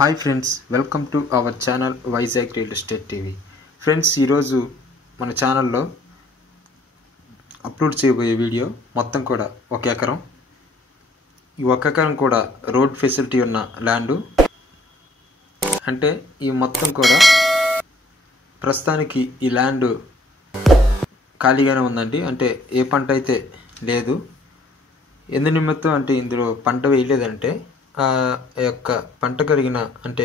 Hi friends, welcome to our channel Vizag real estate TV. Friends, ఈరోజు మన ఛానల్లో upload చేయబోయే వీడియో మొత్తం కూడా 1 ఎకరం. ఈ 1 ఎకరం కూడా రోడ్ ఫెసిలిటీ ఉన్న ల్యాండు. అంటే ఈ మొత్తం కూడా ప్రస్తుతానికి ఈ ల్యాండ్ ఖాళీగానే ఉందండి. అంటే ఏ పంట అయితే లేదు. ఎందు నిమిత్తం అంటే ఇందులో పంట వేయలేదంటే ఆ యొక్క పంట కలిగిన అంటే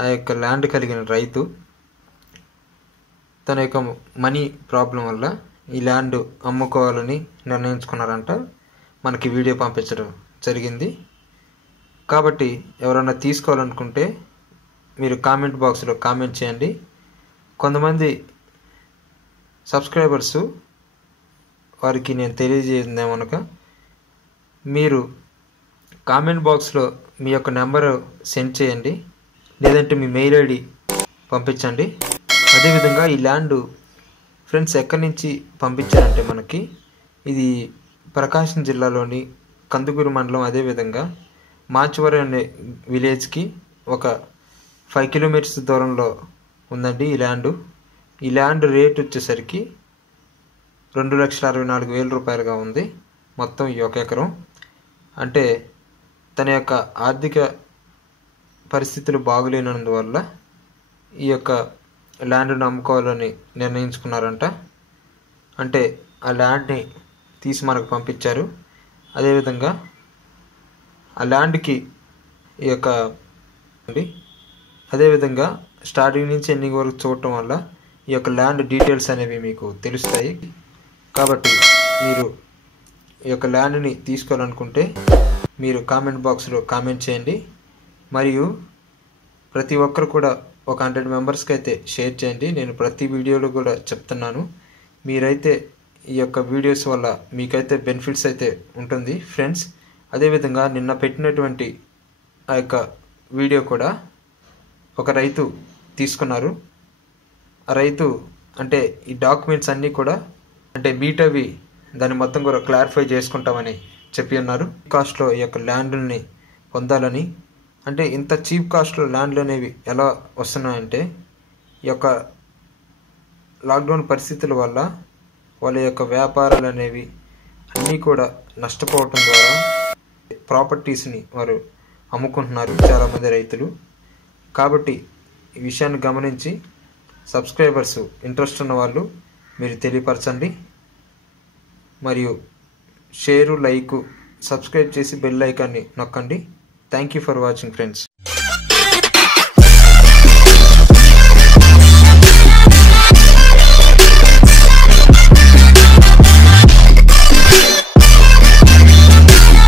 ఆ యొక్క ల్యాండ్ కలిగిన రైతు తన యొక్క మనీ ప్రాబ్లం వల్ల ఈ ల్యాండ్ అమ్ముకోవాలని నిర్ణయించుకున్నారంట. మనకి వీడియో పంపించడం జరిగింది. కాబట్టి ఎవరైనా తీసుకోవాలనుకుంటే మీరు కామెంట్ బాక్స్లో కామెంట్ చేయండి. కొంతమంది సబ్స్క్రైబర్స్ వారికి నేను తెలియజేయదేమనక, మీరు కామెంట్ బాక్స్లో మీ యొక్క నెంబర్ సెండ్ చేయండి, లేదంటే మీ మెయిల్ ఐడి పంపించండి. అదేవిధంగా ఈ ల్యాండ్ ఫ్రెండ్స్ ఎక్కడి నుంచి పంపించారంటే మనకి ఇది ప్రకాశం జిల్లాలోని కందుకూరు మండలం, అదేవిధంగా మాచవరం అనే విలేజ్కి ఒక 5 కిలోమీటర్స్ దూరంలో ఉందండి ఈ ల్యాండ్. ఈ ల్యాండ్ రేట్ వచ్చేసరికి 2,64,000 రూపాయలుగా ఉంది మొత్తం ఈ 1 ఎకరం. అంటే తన యొక్క ఆర్థిక పరిస్థితులు బాగులేనందువల్ల ఈ యొక్క ల్యాండ్ను అమ్ముకోవాలని నిర్ణయించుకున్నారంట. అంటే ఆ ల్యాండ్ని తీసి మనకు పంపించారు. అదేవిధంగా ఆ ల్యాండ్కి ఈ యొక్క అదేవిధంగా స్టార్టింగ్ నుంచి ఎండింగ్ వరకు చూడటం వల్ల ఈ యొక్క ల్యాండ్ డీటెయిల్స్ అనేవి మీకు తెలుస్తాయి. కాబట్టి మీరు ఈ యొక్క ల్యాండ్ని తీసుకోవాలనుకుంటే మీరు కామెంట్ బాక్స్లో కామెంట్ చేయండి. మరియు ప్రతి ఒక్కరు కూడా ఒక 100 మెంబర్స్కి అయితే షేర్ చేయండి. నేను ప్రతి వీడియోలో కూడా చెప్తున్నాను. మీరైతే ఈ యొక్క వీడియోస్ వల్ల మీకైతే బెనిఫిట్స్ అయితే ఉంటుంది ఫ్రెండ్స్. అదేవిధంగా నిన్న పెట్టినటువంటి ఆ యొక్క వీడియో కూడా ఒక రైతు తీసుకున్నారు. ఆ రైతు అంటే ఈ డాక్యుమెంట్స్ అన్నీ కూడా అంటే మీటవి దాన్ని మొత్తం కూడా క్లారిఫై చేసుకుంటామని చెప్పి ఉన్నారు. కాస్ట్లో ఈ యొక్క ల్యాండ్ని పొందాలని, అంటే ఇంత చీప్ కాస్ట్లో ల్యాండ్లు అనేవి ఎలా వస్తున్నాయంటే ఈ యొక్క లాక్డౌన్ పరిస్థితుల వల్ల వాళ్ళ యొక్క వ్యాపారాలు అనేవి అన్నీ కూడా నష్టపోవటం ద్వారా ప్రాపర్టీస్ని వారు అమ్ముకుంటున్నారు చాలామంది రైతులు. కాబట్టి ఈ విషయాన్ని గమనించి సబ్స్క్రైబర్స్ ఇంట్రెస్ట్ ఉన్న వాళ్ళు మీరు తెలియపరచండి. మరియు షేరు, లైకు, సబ్స్క్రైబ్ చేసి బెల్ ఐకాన్ని నొక్కండి. Thank you for watching friends.